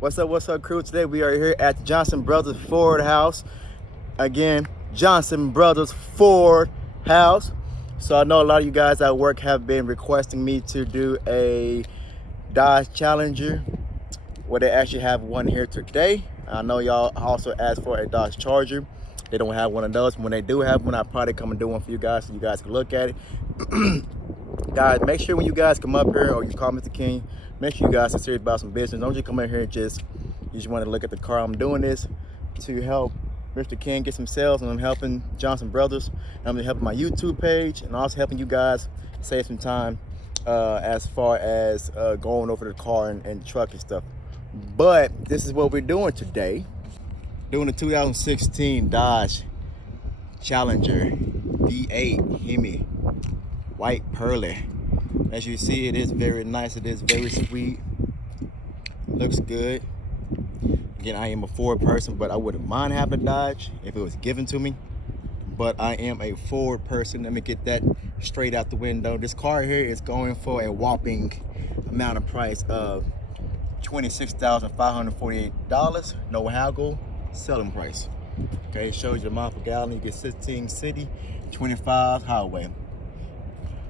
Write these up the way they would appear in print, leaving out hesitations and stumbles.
What's up, crew? Today we are here at the Johnson Brothers Ford House. Again, Johnson Brothers Ford House. So I know a lot of you guys at work have been requesting me to do a Dodge Challenger. Well, they actually have one here today. I know y'all also asked for a Dodge Charger. They don't have one of those. When they do have one, I'll probably come and do one for you guys so you guys can look at it. Guys, make sure when you guys come up here or you call Mr. King, make sure you guys are serious about some business. Don't just come in here and you just want to look at the car. I'm doing this to help Mr. King get some sales, and I'm helping Johnson Brothers. And I'm helping my YouTube page and also helping you guys save some time as far as going over the car and the truck and stuff. But this is what we're doing today. Doing the 2016 Dodge Challenger V8 Hemi. White pearly. As you see, it is very nice. It is very sweet. Looks good. Again, I am a Ford person, but I wouldn't mind having a Dodge if it was given to me. But I am a Ford person. Let me get that straight out the window. This car here is going for a whopping amount of price of $26,548. No haggle, selling price. Okay, it shows you the mile per gallon. You get 16 city, 25 highway.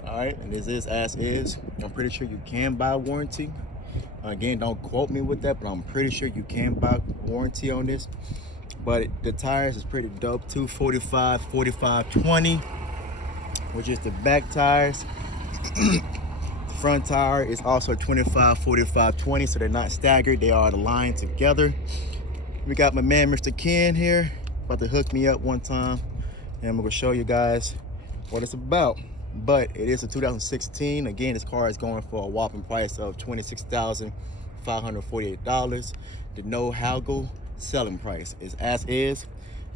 All right, and this is as is. I'm pretty sure you can buy warranty. Again, don't quote me with that, but I'm pretty sure you can buy warranty on this. But the tires is pretty dope. 245, 45, 20, which is the back tires. The front tire is also 25, 45, 20, so they're not staggered. They are aligned together. We got my man, Mr. Ken here, about to hook me up one time, and I'm gonna show you guys what it's about. But it is a 2016. Again, this car is going for a whopping price of $26,548. The no haggle selling price is as is.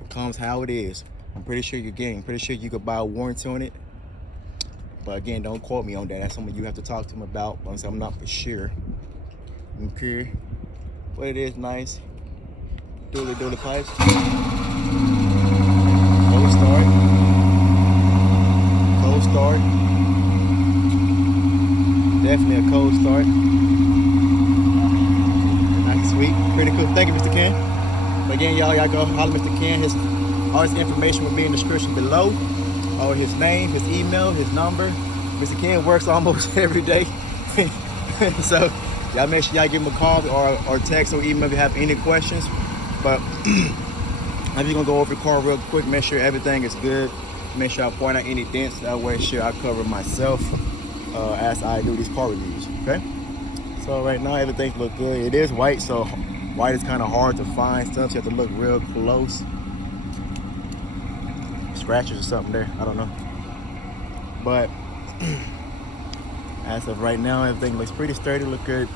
It comes how it is. I'm pretty sure you could buy a warranty on it. But again, don't quote me on that. That's something you have to talk to him about. I'm not for sure. Okay. But it is nice. Dooley pipes. Cold start. Cold start. Definitely a cold start. Nice, sweet, pretty cool. Thank you, Mr. Ken. But again, y'all go holler Mr. Ken. All his information will be in the description below. Or his name, his email, his number. Mr. Ken works almost every day. So y'all make sure y'all give him a call or text or email if you have any questions. But I'm just gonna go over the car real quick, make sure everything is good. Make sure I point out any dents. That way, sure I cover myself as I do these car reviews. Okay. So right now everything looks good. It is white, so white is kind of hard to find stuff. So you have to look real close. Scratches or something there. I don't know. But as of right now, everything looks pretty sturdy. Look good.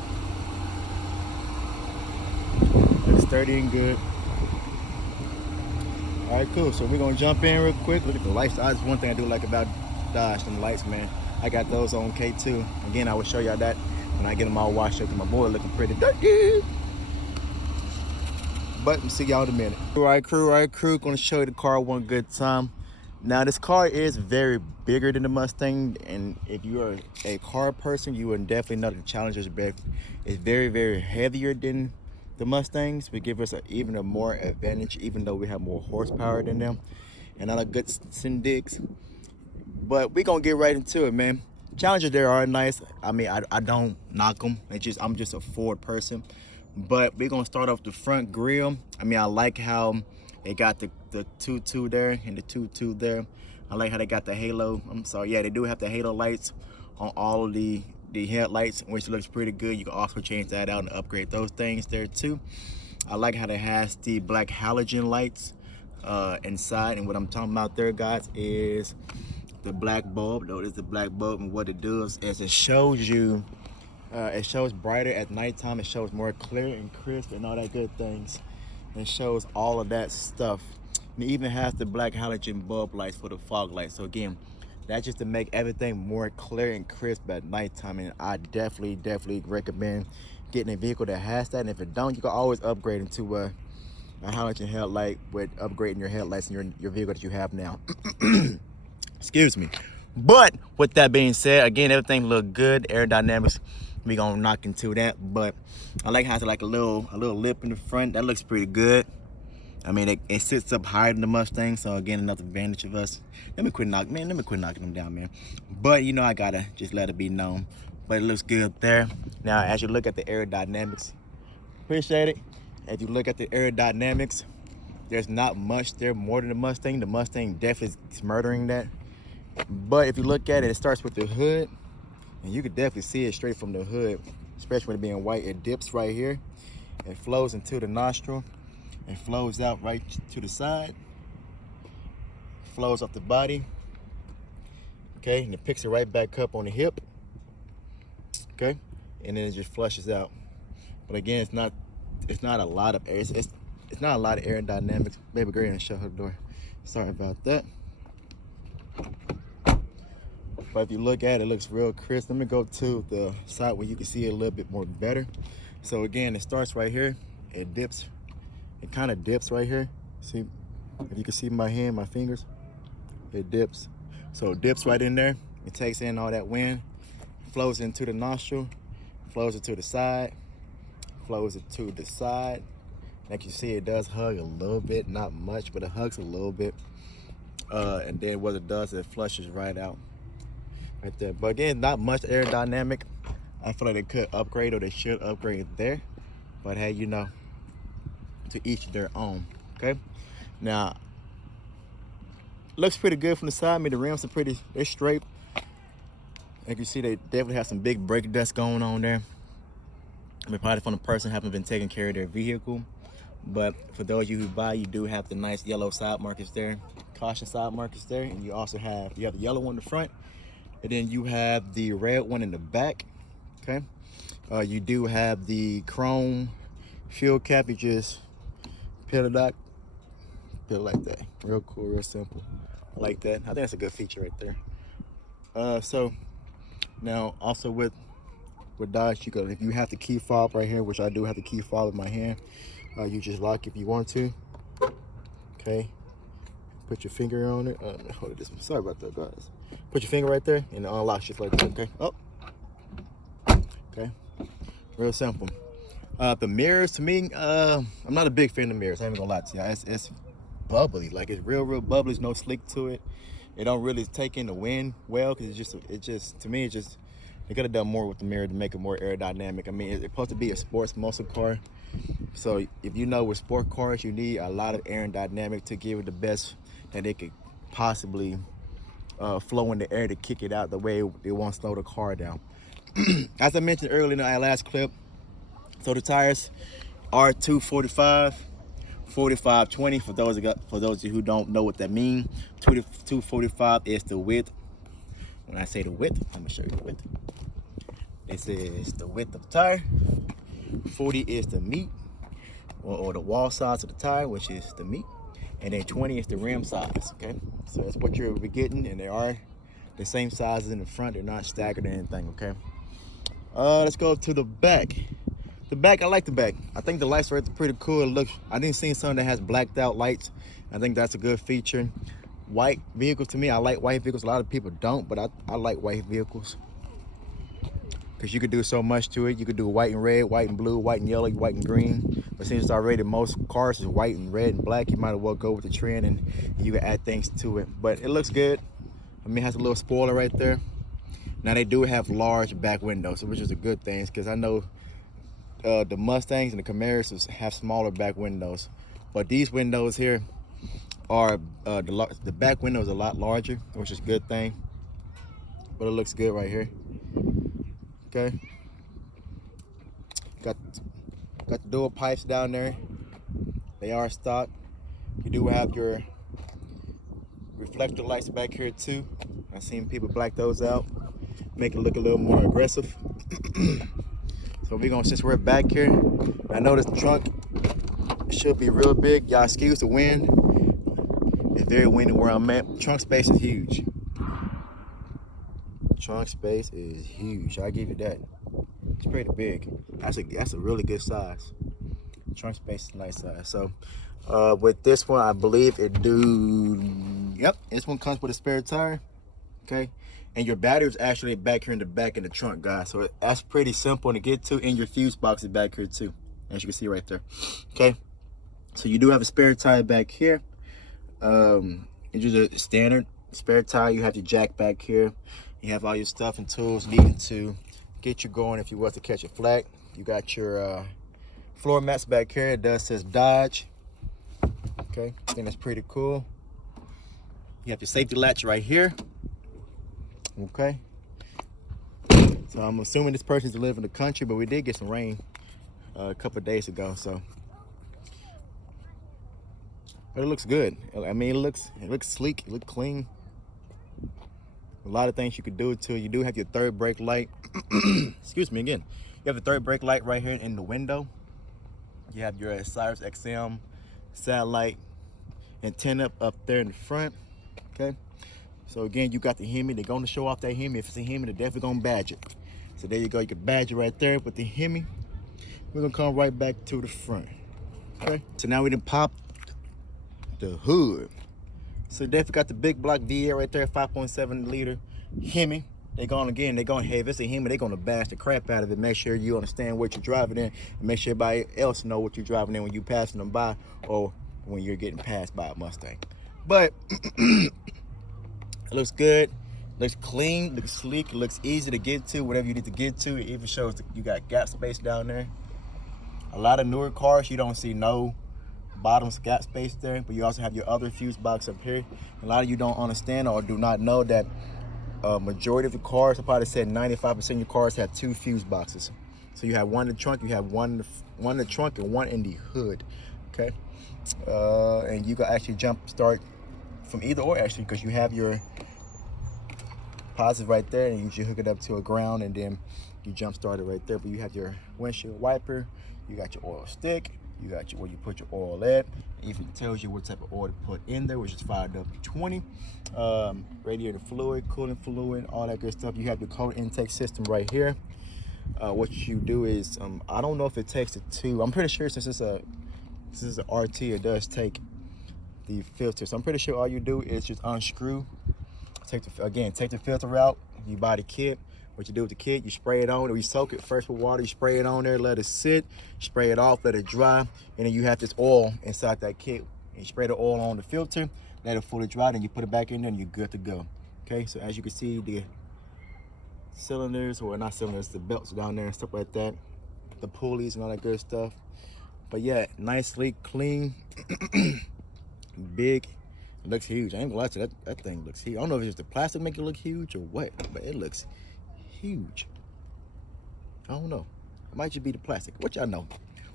Looks sturdy and good. All right, cool. So we're gonna jump in real quick. Look at the lights. That's one thing I do like about Dodge, them lights, man. I got those on K2. Again, I will show y'all that when I get them all washed up. My boy looking pretty dirty. But we'll see y'all in a minute. All right, crew. Gonna show you the car one good time. Now, this car is very bigger than the Mustang, and if you are a car person, you would definitely know the Challenger's back. It's very, very heavier than the Mustangs. We give us even a more advantage, even though we have more horsepower than them, and not a good syndics. But we're gonna get right into it, man. Challengers, they are nice. I mean, I don't knock them. I'm just a Ford person. But we're gonna start off the front grille. I mean, I like how they got the 2.2 there and the 2.2 there. I like how they got the halo. Yeah, they do have the halo lights on all of the headlights, which looks pretty good. You can also change that out and upgrade those things there too. I like how it has the black halogen lights inside, and what I'm talking about there, guys, is the black bulb. Notice the black bulb, and what it does is it shows you it shows brighter at nighttime. It shows more clear and crisp and all that good things. It shows all of that stuff. And it even has the black halogen bulb lights for the fog lights. So again, that's just to make everything more clear and crisp at nighttime. And I definitely recommend getting a vehicle that has that. And if it don't, you can always upgrade into a halogen headlight with upgrading your headlights in your vehicle that you have now. Excuse me. But with that being said, again, everything look good. Aerodynamics We gonna knock into that, but I like how it's like a little lip in the front. That looks pretty good. I mean, it sits up higher than the Mustang, so again, another advantage of us. Let me quit knocking them down, man. But you know, I gotta just let it be known. But it looks good there. Now, as you look at the aerodynamics, appreciate it. If you look at the aerodynamics, there's not much there more than the Mustang. The Mustang definitely is murdering that. But if you look at it, it starts with the hood, and you can definitely see it straight from the hood, especially when it being white. It dips right here, it flows into the nostril, and flows out right to the side, flows off the body, okay, and it picks it right back up on the hip, okay, and then it just flushes out. But again, it's not a lot of air. It's not a lot of aerodynamics. Baby girl didn't shut her door. Sorry about that. But if you look at it, it looks real crisp. Let me go to the side where you can see it a little bit more better. So again, it starts right here. It dips. It kind of dips right here. See, if you can see my hand, my fingers, it dips. So it dips right in there. It takes in all that wind, flows into the nostril, flows it to the side, flows it to the side. Like you see, it does hug a little bit, not much, but it hugs a little bit. And then what it does, it flushes right out, right there. But again, not much aerodynamic. I feel like they could upgrade, or they should upgrade there. But hey, you know, to each their own, okay? Now, looks pretty good from the side. I mean, the rims are they're straight. Like you see, they definitely have some big brake dust going on there. I mean, probably from the person haven't been taking care of their vehicle. But for those of you who buy, you do have the nice yellow side markers there, caution side markers there, and you also have the yellow one in the front, and then you have the red one in the back, okay? You do have the chrome fuel cap. You just peel it out, peel it like that. Real cool, real simple. I like that. I think that's a good feature right there. So now also with Dodge, if you have the key fob right here, which I do have the key fob in my hand, you just lock if you want to. Okay, put your finger on it. Hold it this one. Sorry about that, guys. Put your finger right there, and it unlocks just like that. Okay. Oh. Okay. Real simple. The mirrors, to me, I'm not a big fan of mirrors. I ain't gonna lie to you. It's bubbly. Like, it's real bubbly. There's no slick to it. It don't really take in the wind well, because it just to me, they could have done more with the mirror to make it more aerodynamic. I mean, it's supposed to be a sports muscle car. So if you know with sport cars, you need a lot of aerodynamic to give it the best that it could possibly flow in the air to kick it out the way it won't slow the car down. As I mentioned earlier in our last clip, so the tires are 245, 45/20 for those of you who don't know what that means. 245 is the width. When I say the width, I'm gonna show you the width. This is the width of the tire. 40 is the meat, or the wall size of the tire, which is the meat, and then 20 is the rim size. Okay, so that's what you'll be getting, and they are the same sizes in the front. They're not staggered or anything. Okay, let's go to the back. The back, I like the back. I think the lights are pretty cool. It looks, I didn't see some that has blacked out lights. I think that's a good feature. White vehicles, to me, I like white vehicles. A lot of people don't, but I like white vehicles, because you could do so much to it. You could do white and red, white and blue, white and yellow, white and green. But since it's already most cars is white and red and black, you might as well go with the trend, and you can add things to it. But it looks good. I mean, it has a little spoiler right there. Now, they do have large back windows, which is a good thing, because I know the Mustangs and the Camaros have smaller back windows. But these windows here are, the back window is a lot larger, which is a good thing. But it looks good right here. Okay, got the dual pipes down there. They are stock. You do have your reflector lights back here too. I've seen people black those out, make it look a little more aggressive. So since we're back here, I noticed the trunk should be real big. Y'all excuse the wind. It's very windy where I'm at. Trunk space is huge. Trunk space is huge. I'll give you that. It's pretty big. That's a really good size. Trunk space is a nice size. So with this one, I believe this one comes with a spare tire. Okay, And your battery is actually back here in the back in the trunk, guys. So that's pretty simple to get to. And your fuse box is back here too, as you can see right there. Okay, so you do have a spare tire back here. It's just a standard spare tire. You have your jack back here. You have all your stuff and tools needing to get you going if you was to catch a flat. You got your floor mats back here. It does says Dodge. Okay, I think that's pretty cool. You have your safety latch right here. Okay, so I'm assuming this person's live in the country, but we did get some rain a couple of days ago, so but it looks good. I mean, it looks sleek, it looks clean. A lot of things you could do to it. You do have your third brake light. Excuse me again. You have a third brake light right here in the window. You have your Sirius XM satellite antenna up there in the front. Okay. So again, you got the Hemi. They're going to show off that Hemi. If it's a Hemi, they're definitely going to badge it. So there you go. You can badge it right there with the Hemi. We're going to come right back to the front. Okay. So now we done pop the hood. So definitely got the big block V8 right there, 5.7 liter Hemi. They're going hey, if it's a Hemi, they're going to bash the crap out of it. Make sure you understand what you're driving in. And make sure everybody else know what you're driving in when you're passing them by or when you're getting passed by a Mustang. But it looks good, looks clean, looks sleek, it looks easy to get to, whatever you need to get to. It even shows that you got gap space down there. A lot of newer cars, you don't see no bottom gap space there, but you also have your other fuse box up here. A lot of you don't understand or do not know that majority of the cars, I probably said 95% of your cars have two fuse boxes. So you have one in the trunk, you have one in the trunk and one in the hood, okay? And you can actually jump start from either or actually, because you have your positive right there and you should hook it up to a ground and then you jump start it right there. But you have your windshield wiper, you got your oil stick, you got your where you put your oil at. It even tells you what type of oil to put in there, which is 5W20. Radiator fluid, cooling fluid, all that good stuff. You have your cold intake system right here. What you do is, I don't know if it takes the two. I'm pretty sure since it's a RT, it does take the filter. So I'm pretty sure all you do is just unscrew. Take the filter out. You buy the kit. What you do with the kit, you spray it on, or you soak it first with water, you spray it on there, let it sit, spray it off, let it dry, and then you have this oil inside that kit. And you spray the oil on the filter, let it fully dry, then you put it back in there and you're good to go. Okay, so as you can see, the cylinders, or not cylinders, the belts down there and stuff like that, the pulleys and all that good stuff. But yeah, nice, sleek, clean, big. It looks huge. I ain't gonna lie to you, that thing looks huge. I don't know if it's just the plastic make it look huge or what, but it looks huge. I don't know. It might just be the plastic. What y'all know?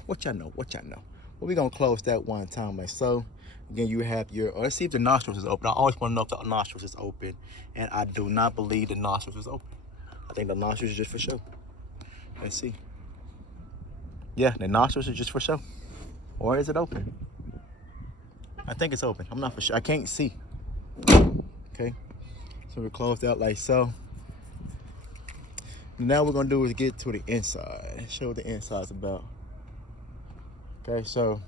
What y'all know? What y'all know? Well, we're gonna close that one time like so. Again, you have your, let's see if the nostrils is open. I always want to know if the nostrils is open, and I do not believe the nostrils is open. I think the nostrils is just for show. Let's see. Yeah, the nostrils are just for show. Or is it open? I think it's open. I'm not for sure. I can't see. Okay. So we're closed out like so. Now we're gonna do is get to the inside. Show what the inside's about. Okay, so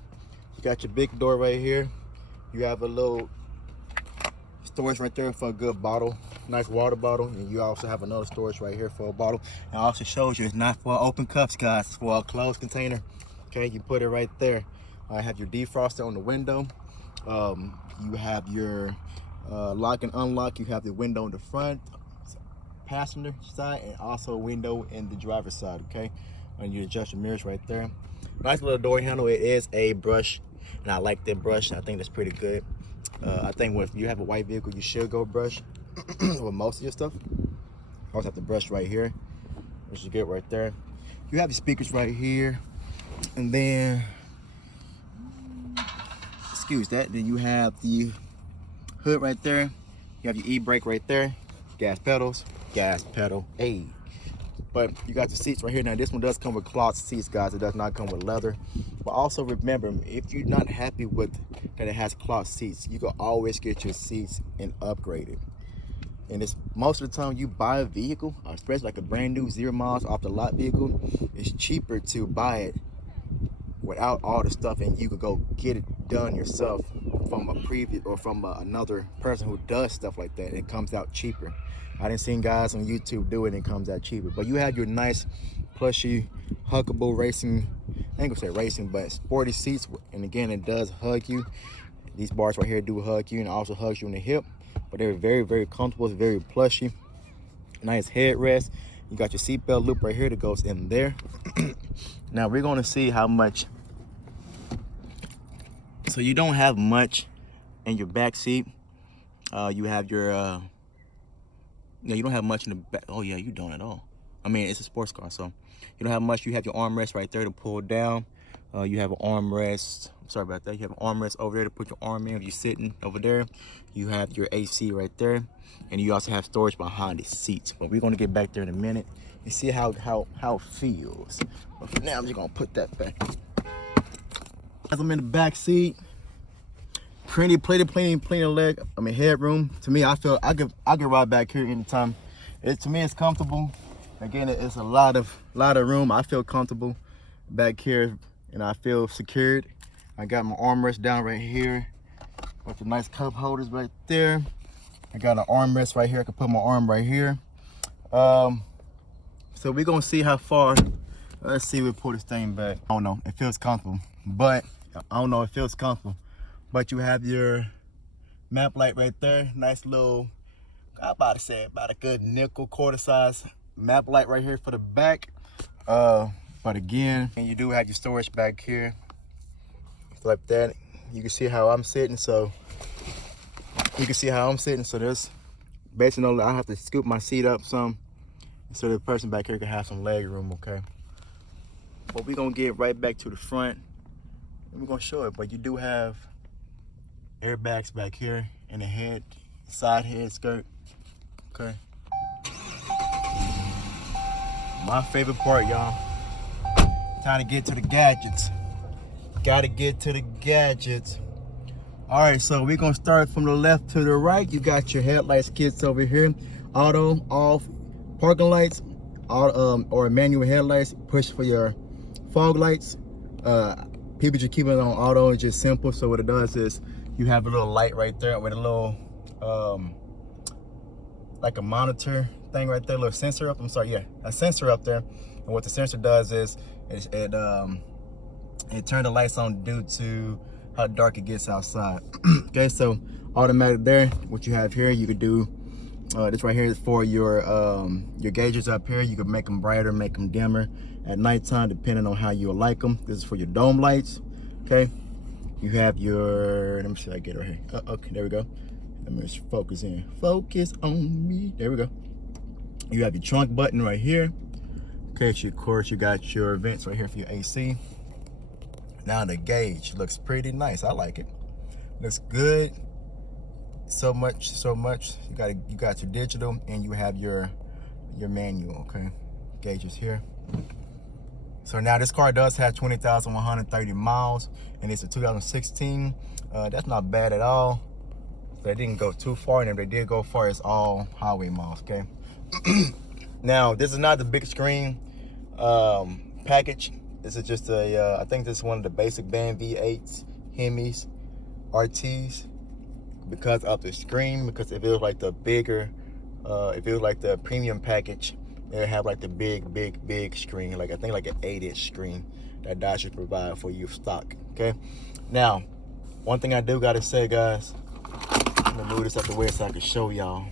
you got your big door right here. You have a little storage right there for a good bottle, nice water bottle, and you also have another storage right here for a bottle. And also shows you it's not for open cups, guys. It's for a closed container. Okay, you put it right there. I have your defroster on the window. You have your lock and unlock. You have the window in the front, passenger side, and also a window in the driver's side. Okay, and you adjust your mirrors right there. Nice little door handle. It is a brush, and I like that brush. I think that's pretty good. I think if you have a white vehicle, you should go brush with most of your stuff. You also have the brush right here, which is good right there. You have the speakers right here, and then excuse that. Then you have the hood right there. You have your e-brake right there. Gas pedal, hey. But you got the seats right here. Now this one does come with cloth seats, guys. It does not come with leather. But also remember, if you're not happy with that it has cloth seats, you can always get your seats and upgrade it. And it's most of the time you buy a vehicle, especially like a brand new 0 miles off the lot vehicle, it's cheaper to buy it without all the stuff, and you could go get it done yourself from a previous or from another person who does stuff like that. It comes out cheaper. I didn't see guys on YouTube do it and it comes out cheaper. But you have your nice plushy huggable racing, I ain't gonna say racing, but sporty seats. And again, it does hug you. These bars right here do hug you and also hugs you in the hip. But they're very, very comfortable. It's very plushy. Nice headrest. You got your seatbelt loop right here that goes in there. Now we're gonna see how much. So you don't have much in your back seat. You have your, you don't have much in the back. Oh yeah, you don't at all. I mean, it's a sports car, so you don't have much. You have your armrest right there to pull down. You have an armrest. Sorry about that. You have an armrest over there to put your arm in if you're sitting over there. You have your AC right there, and you also have storage behind the seats. But we're gonna get back there in a minute and see how it feels. But for now, I'm just gonna put that back. As I'm in the back seat, plenty of leg. I mean headroom. To me, I feel I could ride back here anytime. To me, it's comfortable. Again, it's a lot of room. I feel comfortable back here, and I feel secured. I got my armrest down right here with the nice cup holders right there. I got an armrest right here. I can put my arm right here. So we're gonna see how far. Let's see if we pull this thing back. I don't know. It feels comfortable, but I don't know. It feels comfortable, but you have your map light right there. Nice little. I about to say about a good nickel quarter size map light right here for the back. But again, and you do have your storage back here, like that. You can see how I'm sitting. So there's basically I have to scoop my seat up some, so the person back here can have some leg room. Okay. But we're gonna get right back to the front and we're gonna show it. But you do have airbags back here in the side head skirt. Okay. My favorite part, y'all. Time to get to the gadgets. Gotta get to the gadgets. All right, so we're gonna start from the left to the right. You got your headlights kits over here. Auto, off, parking lights, or manual headlights. Push for your fog lights. People just keep it on auto. It's just simple. So what it does is you have a little light right there with a little like a monitor thing right there, a little sensor up. I'm sorry, yeah, a sensor up there. And what the sensor does is it turns the lights on due to how dark it gets outside. Okay, so automatic there. What you have here, you could do this right here is for your gauges up here. You can make them brighter, make them dimmer at nighttime, depending on how you like them. This is for your dome lights. Okay, you have your, let me see if I get it right here. Okay, there we go. Let me just focus in. Focus on me. There we go. You have your trunk button right here. Okay, so of course you got your vents right here for your AC. Now the gauge looks pretty nice. I like it. Looks good. So much. You got your digital and you have your manual. Okay, gauges here. So now this car does have 20,130 miles, and it's a 2016. That's not bad at all. They didn't go too far, and if they did go far, it's all highway miles. Okay. Now this is not the big screen package. This is just a, I think this is one of the basic band V8s, Hemis, RTs, because of the screen. Because if it was like the bigger, if it was like the premium package, they have like the big screen, like I think like an 8-inch screen that Dodge should provide for you stock. Okay. Now, one thing I do gotta say, guys, I'm gonna move this out the way so I can show y'all.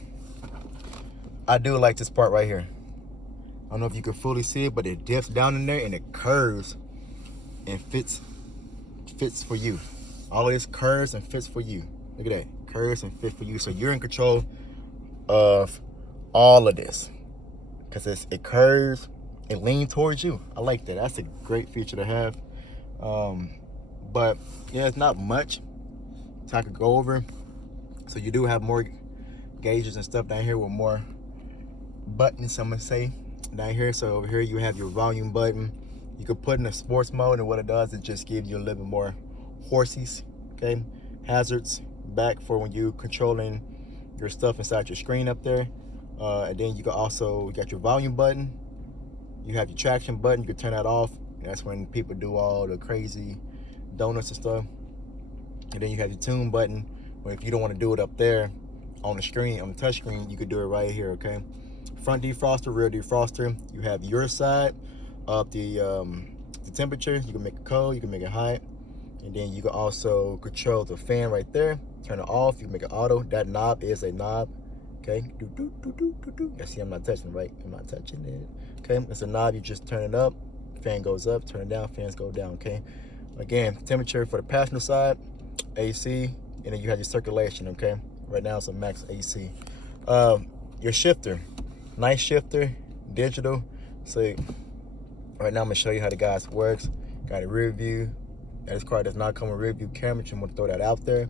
I do like this part right here. I don't know if you can fully see it, but it dips down in there and it curves and fits for you. All of this curves and fits for you. Look at that, curves and fit for you. So you're in control of all of this because it curves, it leans towards you. I like that. That's a great feature to have. But yeah, it's not much so I could go over. So you do have more gauges and stuff down here with more buttons, I'm gonna say, down here. So over here you have your volume button. You can put in a sports mode, and what it does, it just gives you a little bit more horsies. Okay, hazards back for when you controlling your stuff inside your screen up there. And then you can also, you got your volume button. You have your traction button. You can turn that off. That's when people do all the crazy donuts and stuff. And then you have your tune button. Or if you don't want to do it up there on the screen, on the touch screen, you could do it right here, okay? Front defroster, rear defroster. You have your side of the temperature. You can make it cold, you can make it hot. And then you can also control the fan right there. Turn it off, you can make it auto. That knob is a knob, okay? Yeah, see, I'm not touching it, right? I'm not touching it, okay? It's a knob, you just turn it up, fan goes up, turn it down, fans go down, okay? Again, temperature for the passenger side, AC, and then you have your circulation, okay? Right now it's a max AC. Your shifter, nice shifter, digital. So right now I'm gonna show you how the guys works. Got a rear view. Now this car does not come with rear view camera, so I'm gonna throw that out there.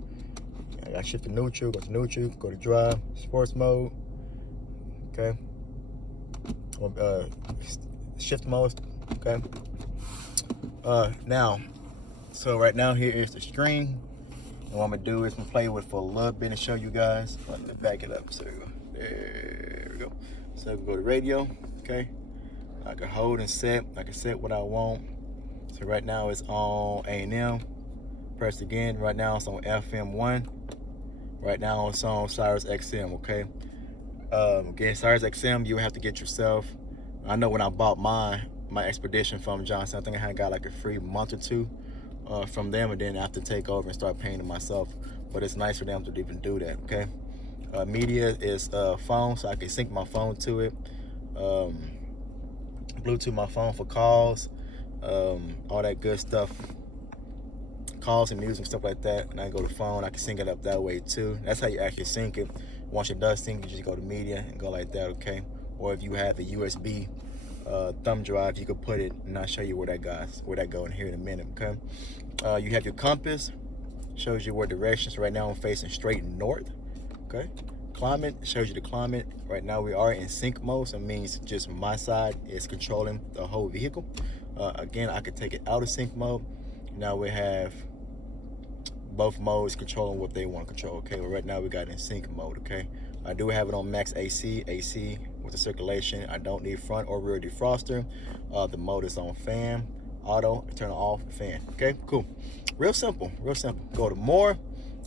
I got shift to neutral, go to drive, sports mode, okay? Shift mode, okay? Now, so right now here is the screen. And what I'm gonna do is I'm gonna play with it for a little bit and show you guys. Let me back it up. So there we go. So we go to radio, okay? I can hold and set. I can set what I want. So right now it's on A&M. Press again. Right now it's on FM1. Right now it's on Sirius XM, okay? Again, Sirius XM, you have to get yourself. I know when I bought my Expedition from Johnson, I think I had got like a free month or two from them, and then I have to take over and start paying it myself. But it's nice for them to even do that, okay? Media is phone, so I can sync my phone to it. Bluetooth my phone for calls, all that good stuff. Calls and music, stuff like that. And I go to phone, I can sync it up that way too. That's how you actually sync it. Once it does sync, you just go to media and go like that, okay? Or if you have a USB thumb drive, you could put it, and I'll show you where that go in here in a minute, okay? You have your compass, shows you where directions. Right now I'm facing straight north, okay? Climate shows you the climate. Right now we are in sync mode, so it means just my side is controlling the whole vehicle. Again, I could take it out of sync mode. Now we have both modes controlling what they want to control, okay? But right now we got it in sync mode, okay? I do have it on max AC with the circulation. I don't need front or rear defroster. The mode is on fan, auto, turn it off, fan, okay? Cool. Real simple, real simple. Go to more,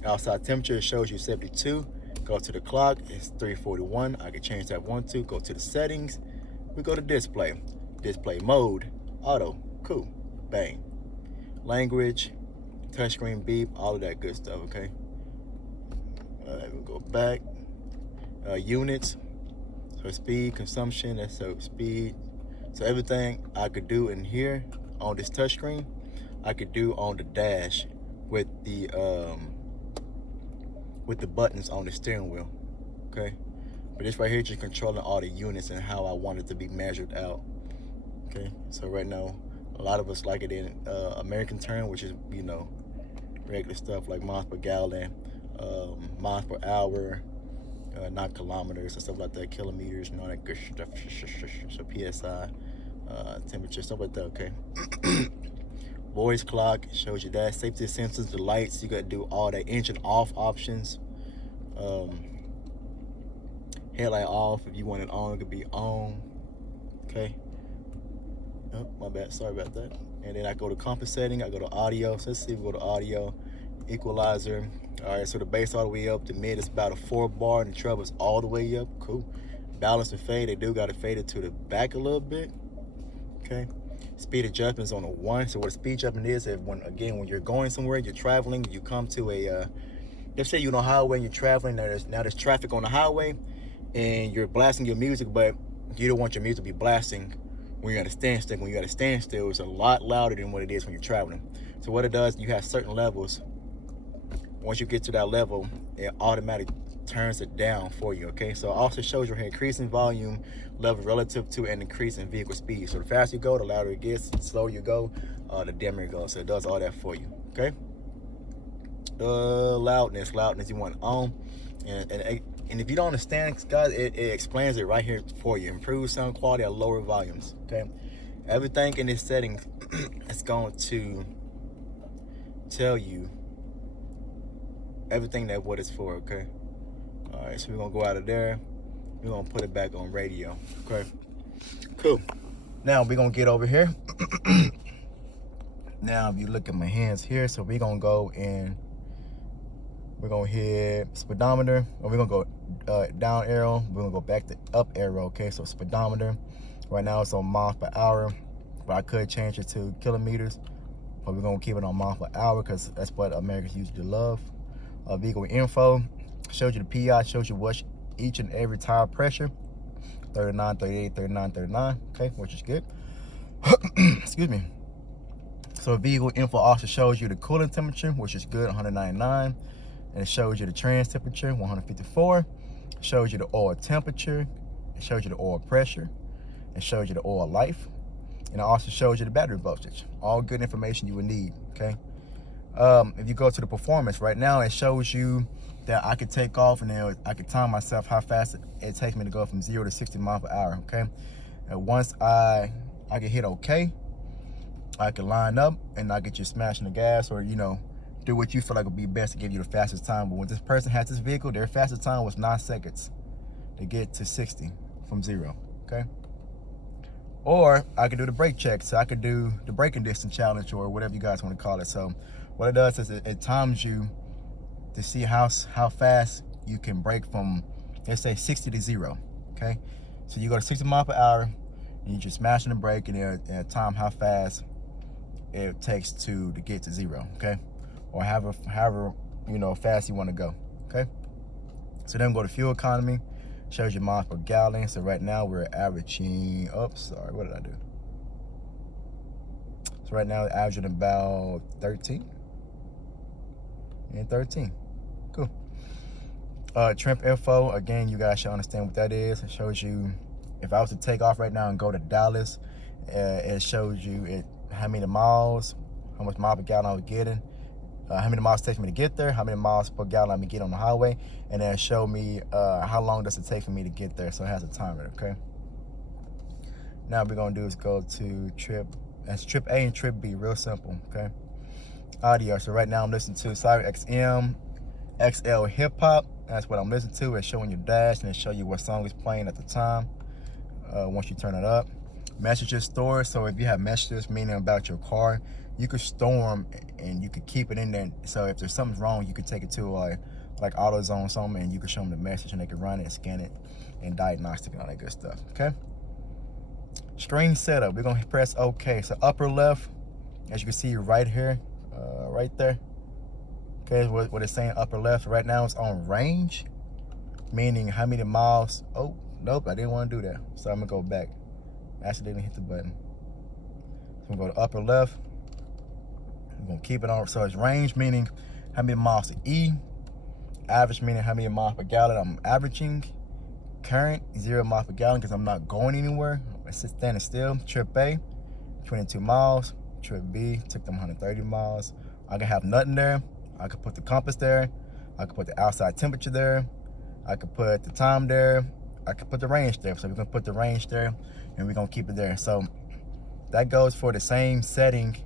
outside temperature, it shows you 72. Go to the clock, it's 3:41. I can change that one to. Go to the settings, we go to display mode, auto, cool, bang. Language, touchscreen beep, all of that good stuff, okay? We'll go back. Units, so speed, consumption, that's so speed. So everything I could do in here on this touchscreen, I could do on the dash with the buttons on the steering wheel, okay? But this right here just controlling all the units and how I want it to be measured out, okay? So right now, a lot of us like it in American term, which is, you know, regular stuff like miles per gallon, miles per hour, not kilometers and stuff like that, kilometers and all that good stuff. So PSI, temperature, stuff like that, okay? Voice clock shows you that. Safety sensors, the lights, you got to do all that. Engine off options. Headlight off, if you want it on, it could be on, okay? Oh, my bad, sorry about that. And then I go to compass setting, I go to audio. So let's see, we go to audio, equalizer. All right, so the bass all the way up, the mid is about a 4 bar, and the treble is all the way up, cool. Balance and fade, they do got to fade it to the back a little bit, okay? Speed adjustment is on a 1. So what a speed adjustment is when you're going somewhere, you're traveling, you come to a, let's say you're on a highway and you're traveling, now there's traffic on the highway, and you're blasting your music, but you don't want your music to be blasting when you're at a standstill. When you're at a standstill, it's a lot louder than what it is when you're traveling. So what it does, you have certain levels. Once you get to that level, it automatically turns it down for you, okay? So it also shows your increasing volume level relative to an increase in vehicle speed. So the faster you go, the louder it gets. The slower you go, the dimmer it goes. So it does all that for you, okay? Loudness, you want it on. And if you don't understand, guys, it explains it right here for you. Improve sound quality at lower volumes, okay? Everything in this setting is going to tell you everything that what it's for, okay? All right, so we're gonna go out of there. We're gonna put it back on radio, okay? Cool. Now we're gonna get over here. Now, if you look at my hands here, so we're gonna go in We're gonna hit speedometer, or we're gonna go down arrow. We're gonna go back to up arrow. Okay, so speedometer. Right now it's on miles per hour, but I could change it to kilometers. But we're gonna keep it on miles per hour because that's what Americans usually love. Vehicle info shows you the PI, shows you what each and every tire pressure. 39, 38, 39, 39. Okay, which is good. Excuse me. So vehicle info also shows you the coolant temperature, which is good, 199. And it shows you the trans temperature, 154. It shows you the oil temperature. It shows you the oil pressure. It shows you the oil life. And it also shows you the battery voltage. All good information you would need, okay? If you go to the performance, right now it shows you that I could take off and then I could time myself how fast it takes me to go from 0 to 60 miles per hour, okay? And once I can hit okay, I can line up and I get you smashing the gas, or do what you feel like would be best to give you the fastest time. But when this person had this vehicle, their fastest time was 9 seconds to get to 60 from 0, okay? Or I could do the brake check, so I could do the braking distance challenge, or whatever you guys want to call it. So what it does is it times you to see how fast you can brake from, let's say, 60 to 0, okay? So you go to 60 miles per hour and you just smashing the brake, and time how fast it takes to get to 0, okay? Or however fast you want to go, okay? So then go to fuel economy, shows you miles per gallon. So right now we're averaging, what did I do? So right now we're averaging about 13. And 13, cool. Trimp info, again, you guys should understand what that is. It shows you, if I was to take off right now and go to Dallas, it shows you how many miles, how much miles per gallon I was getting, how many miles it takes me to get there, how many miles per gallon I'm gonna get on the highway, and then show me how long does it take for me to get there. So it has a timer, okay? Now what we're gonna do is go to trip A and trip B, real simple, okay? Audio, so right now I'm listening to Sirius XM, XL Hip Hop. That's what I'm listening to. It's showing your dash and it show you what song is playing at the time once you turn it up. Messages stored, so if you have messages meaning about your car, you could store them and you could keep it in there. So if there's something wrong, you could take it to like AutoZone or something, and you can show them the message and they can run it and scan it and diagnostic and all that good stuff, okay? Screen setup, we're gonna press OK. So upper left, as you can see right here, right there, okay, what it's saying upper left. Right now it's on range, meaning how many miles. Oh, nope, I didn't want to do that. So I'm gonna go back. Actually didn't hit the button. So I'm gonna go to upper left. I'm gonna keep it on. So it's range, meaning how many miles to E. Average, meaning how many miles per gallon I'm averaging. Current, 0 miles per gallon, because I'm not going anywhere. I'm standing still. Trip A, 22 miles. Trip B, took them 130 miles. I can have nothing there. I could put the compass there. I could put the outside temperature there. I could put the time there. I could put the range there. So we're gonna put the range there and we're gonna keep it there. So that goes for the same setting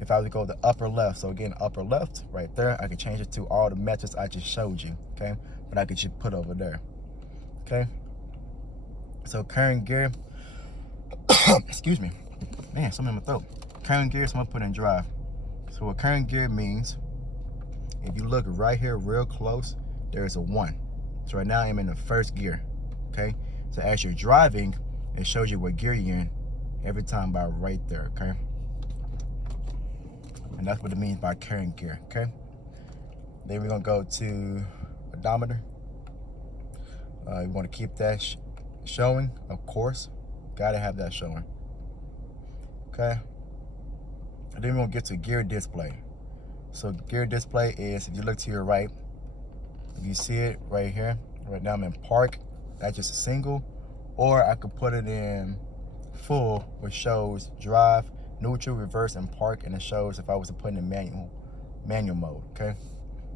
if I was to go to the upper left. So again, upper left right there, I could change it to all the metrics I just showed you, okay? But I could just put over there, okay? So current gear, excuse me, man, something in my throat. Current gear, so I'm gonna put in drive. So what current gear means, if you look right here real close, there's a 1. So right now I'm in the first gear, okay? So as you're driving, it shows you what gear you're in every time by right there, okay? And that's what it means by current gear, okay? Then we're gonna go to odometer. You wanna keep that showing, of course. Gotta have that showing, okay? And then we're gonna get to gear display. So gear display is, if you look to your right, if you see it right here, right now I'm in park, that's just a single, or I could put it in full, which shows drive, neutral, reverse, and park, and it shows if I was to put it in manual mode, okay?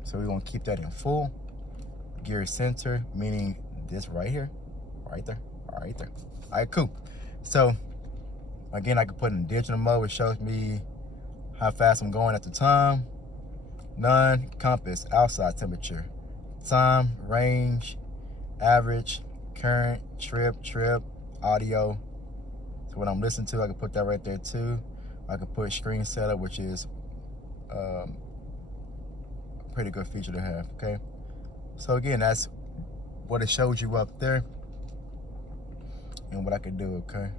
So we're gonna keep that in full. Gear center, meaning this right here, right there, right there. All right, cool. So again, I could put in digital mode, which shows me how fast I'm going at the time. None, compass, outside temperature, time, range, average, current, trip, audio. So what I'm listening to, I can put that right there too. I could put screen setup, which is pretty good feature to have, okay? So again, that's what it shows you up there and what I could do, okay?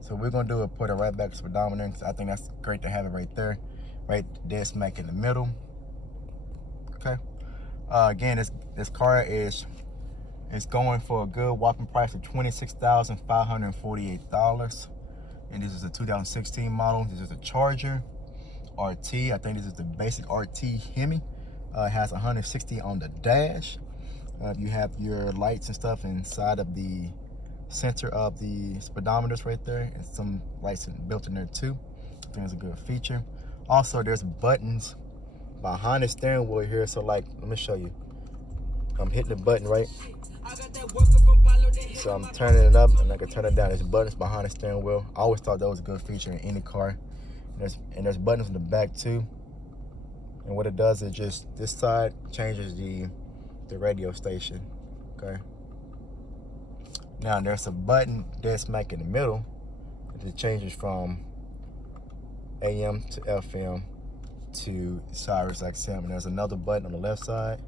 So we're gonna do it, put it right back to speedometer, because I think that's great to have it right there, right dead smack in the middle, okay? Again, this car is going for a good whopping price of $26,548. And this is a 2016 model. This is a Charger RT. I think this is the basic RT Hemi. It has 160 on the dash. You have your lights and stuff inside of the center of the speedometers right there, and some lights built in there too. I think it's a good feature. Also, there's buttons behind the steering wheel here. So like, let me show you. I'm hitting the button, right? So I'm turning it up and I can turn it down. There's buttons behind the steering wheel. I always thought that was a good feature in any car. And there's buttons in the back too. And what it does is just, this side changes the radio station, okay? Now there's a button dead smack in the middle that changes from AM to FM to Sirius XM. And there's another button on the left side.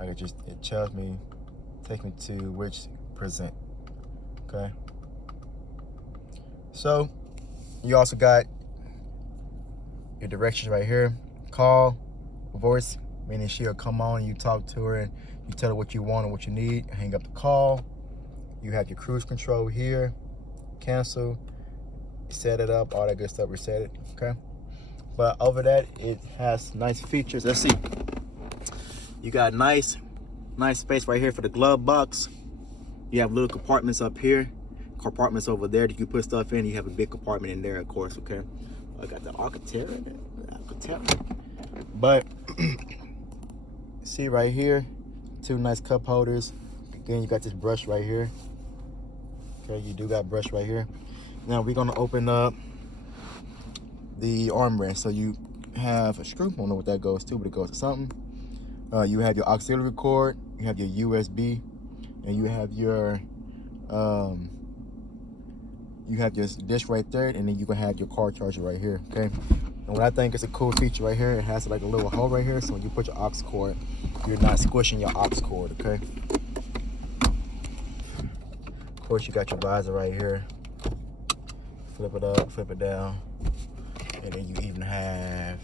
It tells me, takes me to which present, okay? So you also got your directions right here. Call, voice, meaning she'll come on and you talk to her and you tell her what you want and what you need. Hang up the call. You have your cruise control here. Cancel, set it up, all that good stuff, reset it, okay? But over that, it has nice features. Let's see. You got nice space right here for the glove box. You have little compartments up here, compartments over there that you put stuff in. You have a big compartment in there, of course, okay? I got the Alcantara in there, but see right here, two nice cup holders. Again, you got this brush right here. Okay, you do got brush right here. Now we're gonna open up the armrest. So you have a screw. I don't know what that goes to, but it goes to something. You have your auxiliary cord, you have your USB, and you have your dish right there, and then you can have your car charger right here, okay? And what I think is a cool feature right here, it has like a little hole right here, so when you put your aux cord, you're not squishing your aux cord, okay? Of course, you got your visor right here. Flip it up, flip it down, and then you even have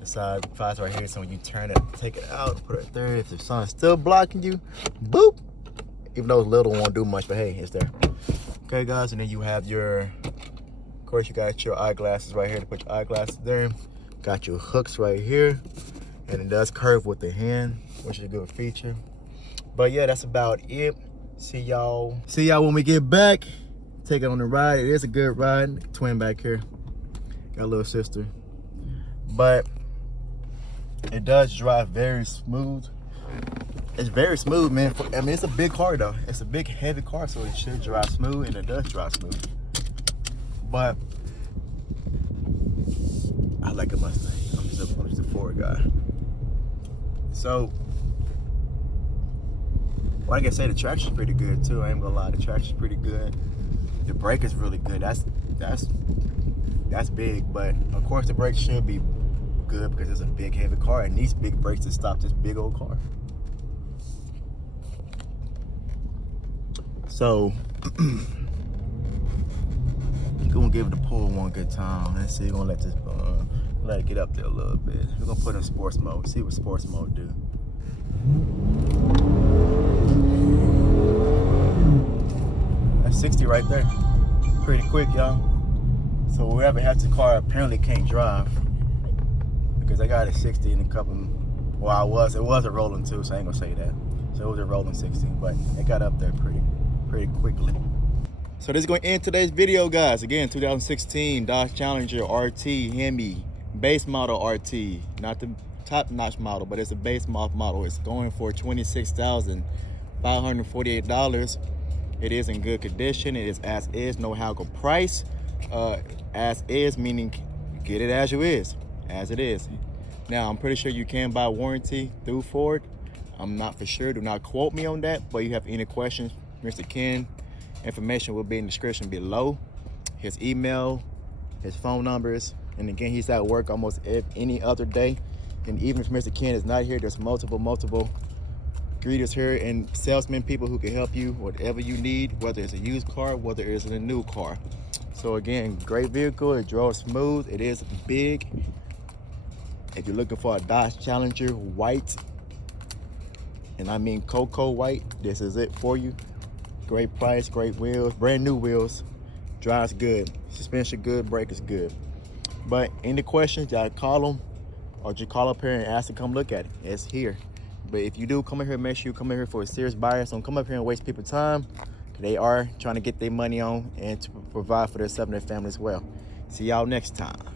the side visor right here, so when you turn it, take it out, put it there, if the sun's still blocking you, boop! Even though it's little, won't do much, but hey, it's there. Okay, guys, and then you have your, of course, you got your eyeglasses right here to put your eyeglasses there. Got your hooks right here, and it does curve with the hand, which is a good feature. But yeah, that's about it. See y'all when we get back. Take it on the ride. It is a good ride. Twin back here, got a little sister, but it does drive very smooth. It's very smooth, man. I mean, it's a big car though. It's a big, heavy car, so it should drive smooth, and it does drive smooth. But I like a Mustang. I'm just a Ford guy. So, well, I can say the traction's pretty good too. I ain't gonna lie, the traction's pretty good. The brake is really good. That's big, but of course the brake should be good because it's a big, heavy car, and these big brakes to stop this big old car. So, gonna give it a pull one good time. Let's see, gonna let this let it get up there a little bit. We're gonna put it in sports mode. See what sports mode do. That's 60 right there. Pretty quick, y'all. So whoever has the car apparently can't drive, because I got a 60 in a couple. Well, it was a rolling too, so I ain't gonna say that. So it was a rolling 60, but it got up there pretty quickly. So this is going to end today's video, guys. Again, 2016 Dodge Challenger RT Hemi, base model RT, not the top-notch model, but it's a base model. It's going for $26,548. It is in good condition. It is as is, no haggle price. As is meaning get it as it is. Now I'm pretty sure you can buy warranty through Ford. I'm not for sure. Do not quote me on that. But if you have any questions, Mr. Ken, information will be in the description below. His email, his phone numbers, and again, he's at work almost any other day. And even if Mr. Ken is not here, there's multiple greeters here and salesmen, people who can help you whatever you need, whether it's a used car, whether it's a new car. So again, great vehicle. It drove smooth. It is big. If you're looking for a Dodge Challenger white, and I mean cocoa white, this is it for you. Great price, great wheels, brand new wheels. Drives good, suspension good, brake is good. But any questions, y'all call them or just call up here and ask to come look at it. It's here. But if you do come in here, make sure you come in here for a serious buyer. So don't come up here and waste people's time. They are trying to get their money on and to provide for themselves and their family as well. See y'all next time.